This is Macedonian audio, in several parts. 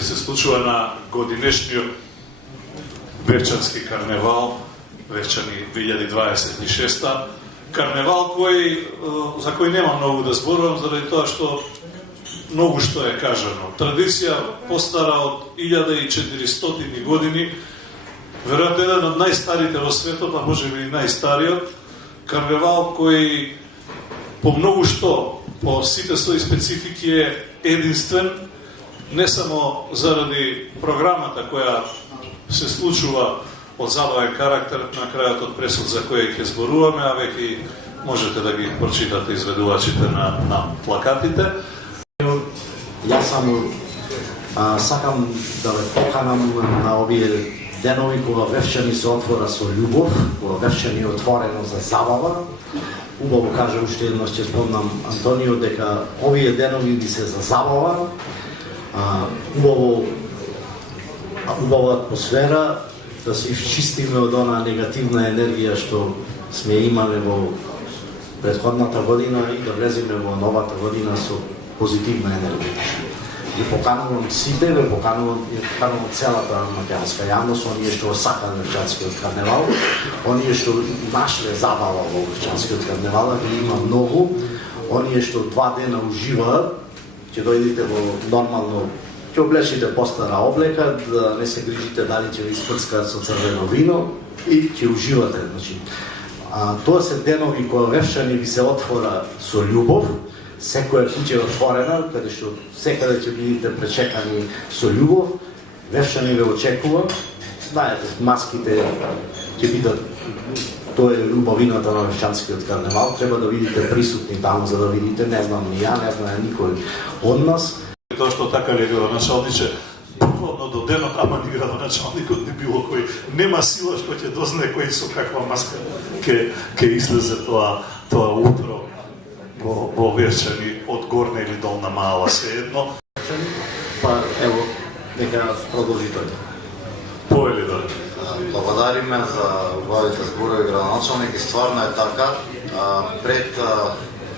Се случува на годинешниот Вевчански карневал, Вевчани 2026. Карневал за кој нема многу да зборувам, заради тоа што многу што е кажано. Традиција постара од 1400 години, веројатно еден од најстарите во светот, а можеби и најстариот карневал кој по многу што, по сите своји специфики е единствен, не само заради програмата која се случува од забавен карактер, на крајот од пресуд за кој ќе зборуваме, а веќе можете да ги прочитате изведувачите на плакатите. Јас само сакам да ве поканам на овие денови кога Вевчани се отвора со љубов, кога Вевчани е отворено за забава. Убаво каже уште еднаш, ќе спомнам Антонио, дека овие денови би се за забава, убава атмосфера, да се изчистиме од онаа негативна енергија што сме имале во претходната година и да влеземе во новата година со позитивна енергија. И поканувам сите, поканувам целата македонска јавност, оние што сакаат Вевчанскиот карневал, оние што нашле забава во Вевчанскиот карневал, ги има многу, оние што 2 дена уживаат, ќе дојдете во нормално, ќе облечите постара облека, да не се грижите дали ќе ви испрскаат со црвено вино и ќе уживате. Значи, тоа се денови кога Вевчани ви се отвора со љубов, секоја куќа е отворена, каде што секаде ќе бидете пречекани со љубов. Вевчани ве очекува. Знаете, маските ќе бидат, тоа е љубовината на Вевчанскиот карневал, треба да видите присутни таму за да видите, не знам ни ја, не знам никој од нас. Тоа што така ли е градоначалниче, прводно до денот, ама ни градоначалникот не било кој, нема сила што ќе дознае кој со каква маска ќе излезе тоа утро во Вевчани, од горна или долна мала, се едно. Па, ево, нека продолжи тој. Повели да. Благодариме за убавите зборови градоначалник и стварно е така. Пред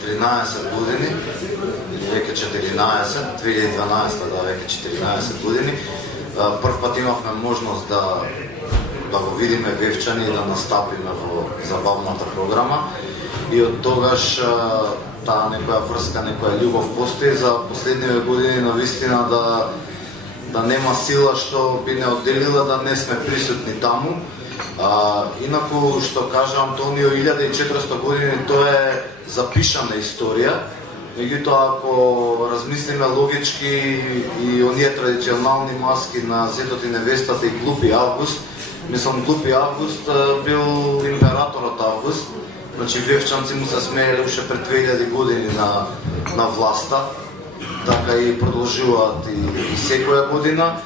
13 години, или веќе 14, 2012 да веќе 14 години, прв пат имавме можност да го видиме Вевчани и да настапиме во забавната програма. И од тогаш таа некоја врска, некоја љубов постои. За последниве години навистина да нема сила што би не одделила да не сме присутни таму. Инаку, што кажа Антонио, 1400 години тоа е запишана историја. Меѓутоа, ако размислиме логички и оние традиционални маски на Зетот и невестата и Глупи Август, мислам Глупи Август бил императорот Август. Значи, Вевчанци му се смееле уште пред 2000 години на власта, така и продолжуваат и секоја година.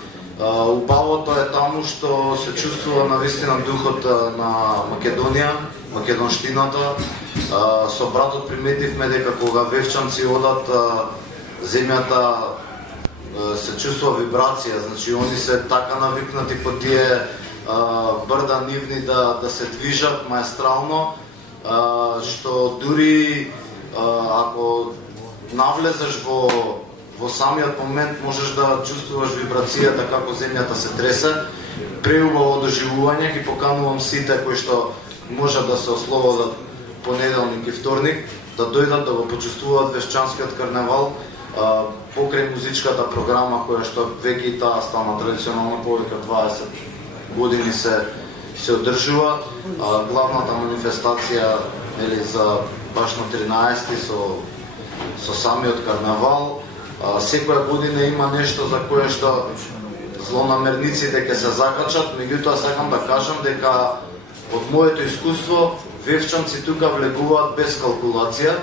Убавото е таму што се чувствува навистина духот на Македонија, македонштината. Со братот приметивме дека кога Вевчанци одат, земјата се чувствува вибрација, значи они се така навикнати по тие брда нивни да се движат маестрално, што дури ако навлезеш во самиот момент можеш да чувствуваш вибрацијата како земјата се тресе. Преубаво доживување, ги поканувам сите кои што можат да се ослободат понеделник и вторник, да дојдат да го почувствуваат Вевчанскиот карневал покрај музичката програма која што веќе и таа стана традиционална, повеќе 20 години се одржува. Главната манифестација за баш на 13 со самиот карнавал. Секоја година има нешто за кое што злонамерниците ќе се закачат, меѓутоа сакам да кажам дека од моето искуство Вевчанци тука влегуваат без калкулација.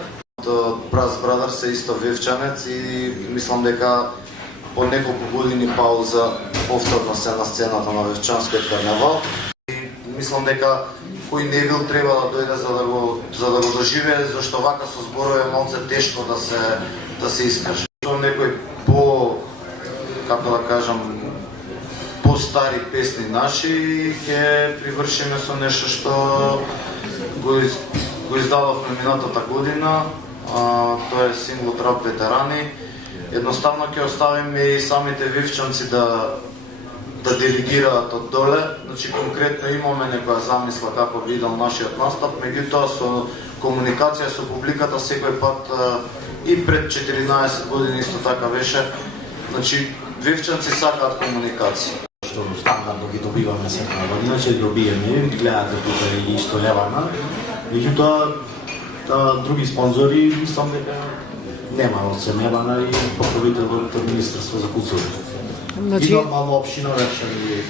Браз Брадър се исто вевчанец и мислам дека по неколку години пауза повторно се на сцената на Вевчанскиот карнавал. Мислам дека кој не бил треба да дојде за да го доживее, зашто вака со зборови е малце тешко да се искаже. Некој како да кажам, по-стари песни наши ќе привршиме со нешто што го издававме минатата година. Тоа е синглот Рап ветерани. Едноставно ќе оставиме и самите вивчанци да делегираат од доле. Значи конкретно имаме некоја замисла како би идел нашиот настап, меѓутоа со комуникација со публиката секој пат и пред 14 години исто така беше. Значи вивчанци сакаат комуникација. Што стандардно ги добиваме секоја година, ќе ги добиеме, гледате тука и стојавана. Меѓутоа други спонзори мислам дека нема оценевана и покровителот од Министерство за култура. Значи... И нормално општина Врачани